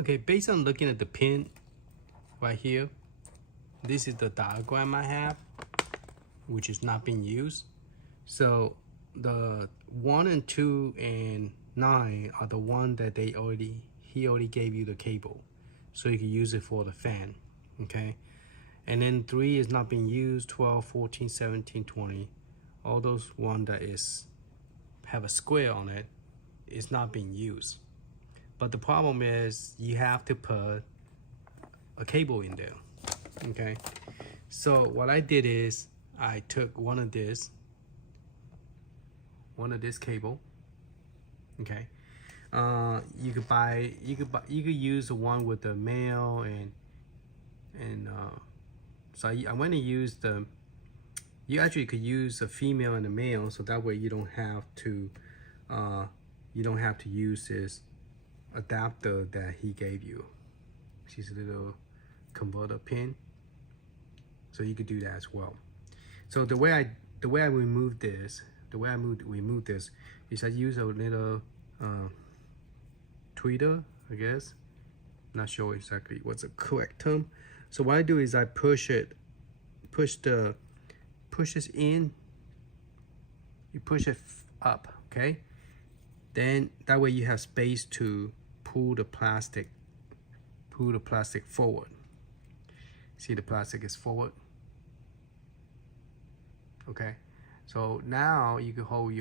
Okay, based on looking at the pin right here, this is the diagram I have, which is not being used. So the 1 and 2 and 9 are the one that he already gave you the cable, so you can use it for the fan. Okay, and then 3 is not being used. 12, 14, 17, 20, all those one that have a square on it is not being used. But the problem is you have to put a cable in there. Okay, so what I did is I took one of this cable. Okay, you could use the one with the male and so I went to use the. You actually could use the female and the male, so that way you don't have to use this adapter that he gave you. See a little converter pin, so you could do that as well. So the way I remove this, is I use a little tweeter, I guess. Not sure exactly what's the correct term. So what I do is I push this in, you push it up, okay? Then that way you have space to pull the plastic forward. See, the plastic is forward. Okay, so now you can hold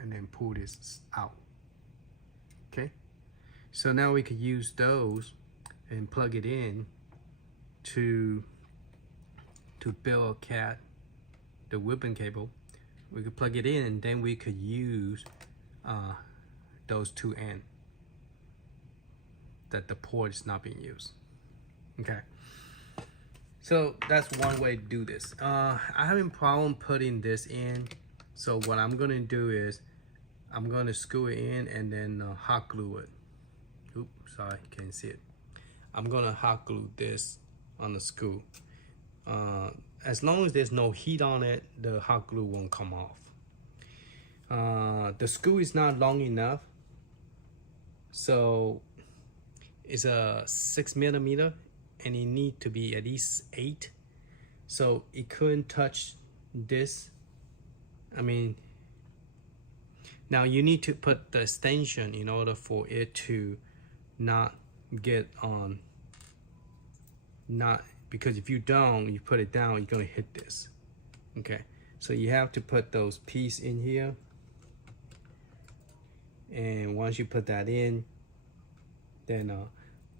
and then pull this out. Okay, so now we could use those and plug it in to Build-A-Cade, the ribbon cable. We could plug it in, and then we could use those two ends that the port is not being used. Okay, so that's one way to do this. I having problem putting this in, so what I'm gonna do is I'm gonna screw it in and then hot glue it. Oops, sorry, can't see it. I'm gonna hot glue this on the screw. As long as there's no heat on it, the hot glue won't come off. The screw is not long enough, so it's a 6 millimeter, and it need to be at least 8, so it couldn't touch this. I mean, now you need to put the extension in order for it to not get on, because if you don't, you put it down, you're gonna hit this. Okay, so you have to put those pieces in here, and once you put that in, then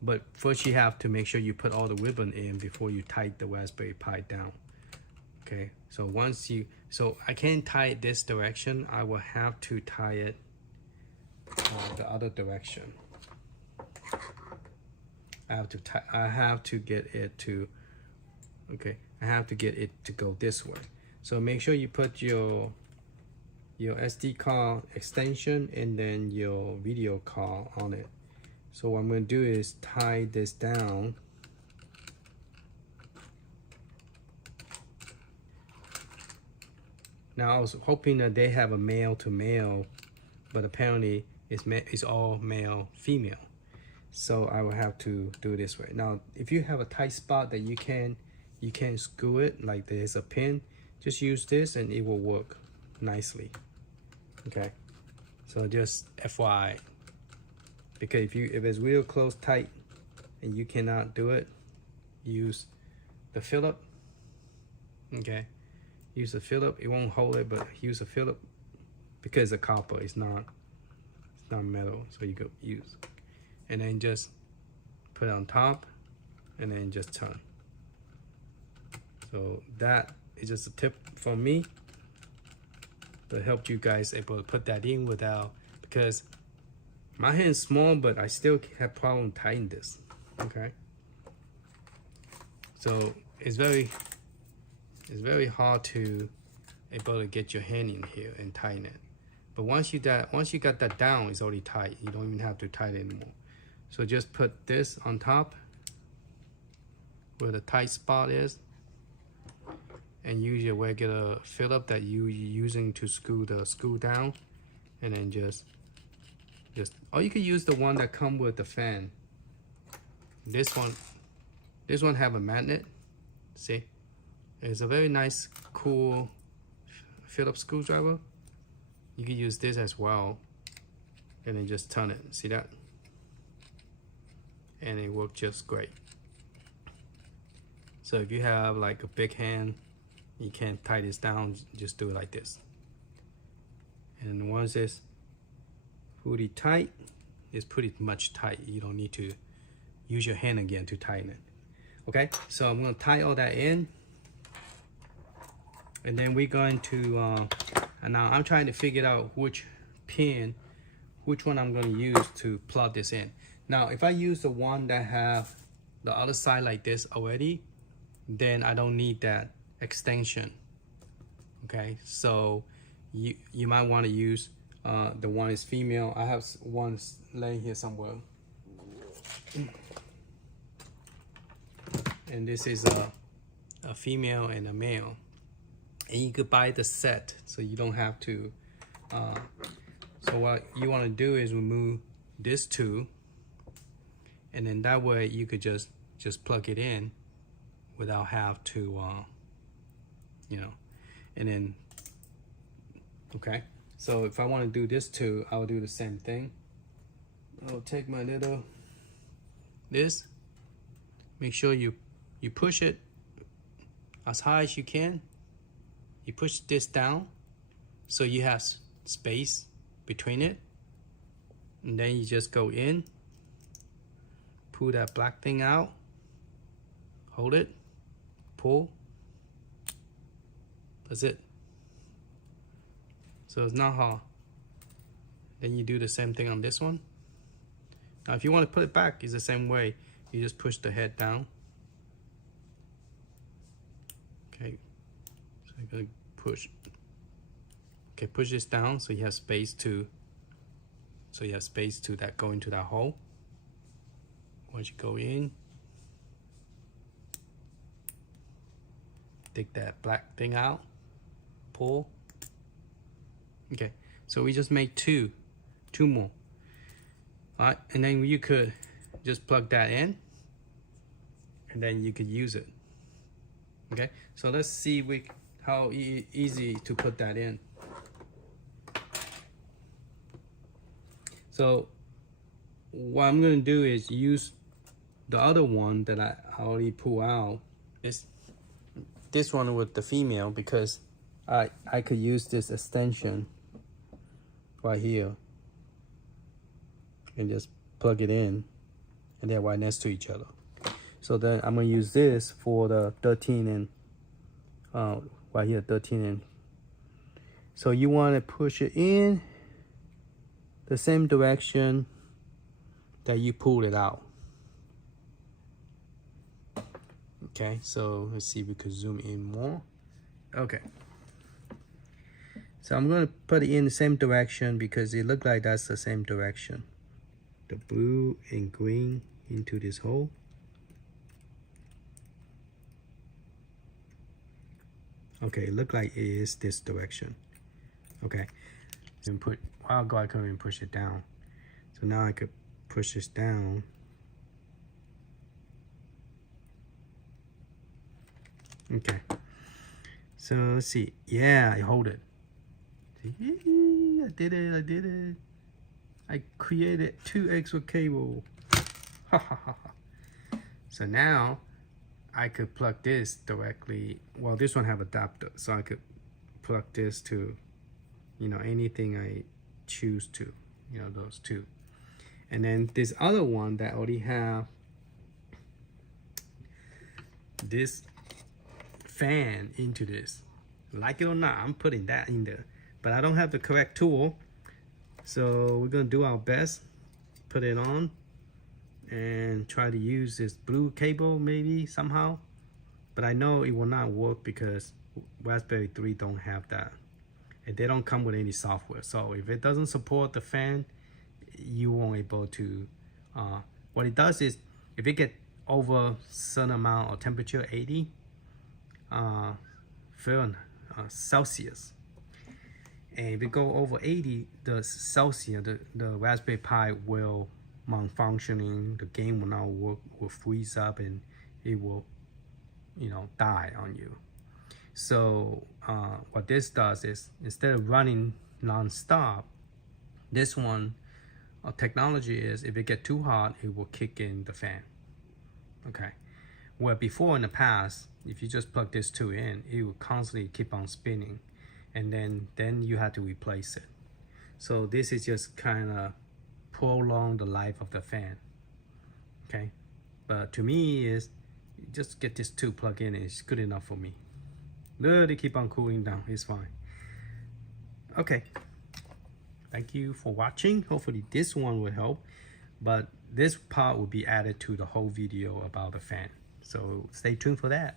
but first you have to make sure you put all the ribbon in before you tighten the Raspberry Pi down. Okay, so so I can't tie it this direction, I will have to tie it the other direction. I have to get it to, okay, I have to get it to go this way. So make sure you put your SD card extension and then your video card on it. So what I'm going to do is tie this down. Now I was hoping that they have a male to male, but apparently it's all male female. So I will have to do it this way. Now if you have a tight spot that you can screw it, like there's a pin, just use this and it will work nicely. Okay, so just FYI, because if it's real close tight and you cannot do it, use the Phillip. Okay, use the Phillip. It won't hold it, but use a Phillip, because the copper is not metal, so you could use, and then just put it on top and then just turn. So that is just a tip from me to help you guys able to put that in without, because my hand's small, but I still have problem tying this. Okay, so it's very hard to able to get your hand in here and tighten it. But once you got that down, it's already tight. You don't even have to tighten it anymore. So just put this on top where the tight spot is, and use your regular Phillip that you're using to screw the screw down, and then just or you can use the one that come with the fan. This one have a magnet. See, it's a very nice, cool Phillips screwdriver. You can use this as well, and then just turn it. See that? And it works just great. So if you have like a big hand, you can't tie this down, just do it like this. And once it's pretty tight, it's pretty much tight. You don't need to use your hand again to tighten it. Okay, so I'm gonna tie all that in. And then we're going to, and now I'm trying to figure out which one I'm gonna use to plug this in. Now, if I use the one that have the other side like this already, then I don't need that extension. Okay, so you might want to use the one is female. I have one laying here somewhere, and this is a female and a male, and you could buy the set, so you don't have to. So what you want to do is remove this two, and then that way you could just plug it in without have to you know. And then okay, so if I want to do this too, I'll do the same thing. I'll take my little this, make sure you push it as high as you can. You push this down so you have space between it, and then you just go in, pull that black thing out, hold it, pull. That's it. So it's not hard. Then you do the same thing on this one. Now if you want to put it back, it's the same way. You just push the head down. Okay, so you're gonna push. Okay, push this down so you have space to that go into that hole. Once you go in, take that black thing out, pull. Okay, so we just made two more. All right, and then you could just plug that in, and then you could use it. Okay, so let's see how easy to put that in. So what I'm gonna do is use the other one that I already pulled out. Is this one with the female, because I could use this extension right here and just plug it in, and they're right next to each other. So then I'm gonna use this for the 13 and right here, 13 and. So you want to push it in the same direction that you pulled it out. Okay, so let's see if we could zoom in more. Okay. So I'm gonna put it in the same direction because it looks like that's the same direction. The blue and green into this hole. Okay, it looks like it is this direction. Okay, and a while ago I couldn't even push it down. So now I could push this down. Okay, so let's see. Yeah, I hold it. See? I did it. I created 2 extra cable. So now I could plug this directly. Well, this one have adapter, so I could plug this to, you know, anything I choose to, you know, those two. And then this other one that already have this fan into this. Like it or not, I'm putting that in there. But I don't have the correct tool, so we're gonna do our best, put it on, and try to use this blue cable maybe somehow. But I know it will not work because Raspberry 3 don't have that, and they don't come with any software. So if it doesn't support the fan, you won't able to. What it does is, if it get over certain amount of temperature, 80 Celsius, and if it go over 80 the Celsius, the Raspberry Pi will malfunctioning, the game will not work, will freeze up, and it will, you know, die on you. So what this does is, instead of running non-stop, this one technology is, if it get too hot, it will kick in the fan. Okay, where before in the past, if you just plug this two in, it will constantly keep on spinning, and then you have to replace it. So this is just kind of prolong the life of the fan. Okay, but to me is, just get this two plug in, it's good enough for me. Let it keep on cooling down, it's fine. Okay, thank you for watching. Hopefully this one will help, but this part will be added to the whole video about the fan, so stay tuned for that.